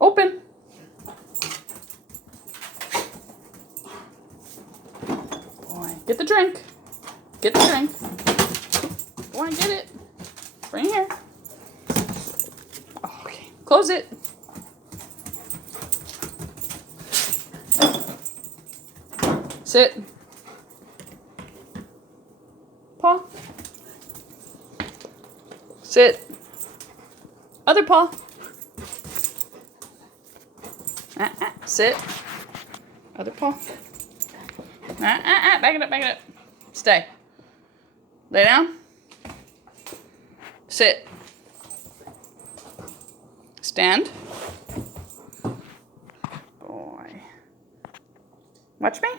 Open. Boy, get the drink. Get the drink. Go on, get it. Bring it here. Okay, close it. Sit. Paw. Sit. Other paw. Sit. Other paw. Back it up, back it up. Stay. Lay down. Sit. Stand. Boy. Watch me.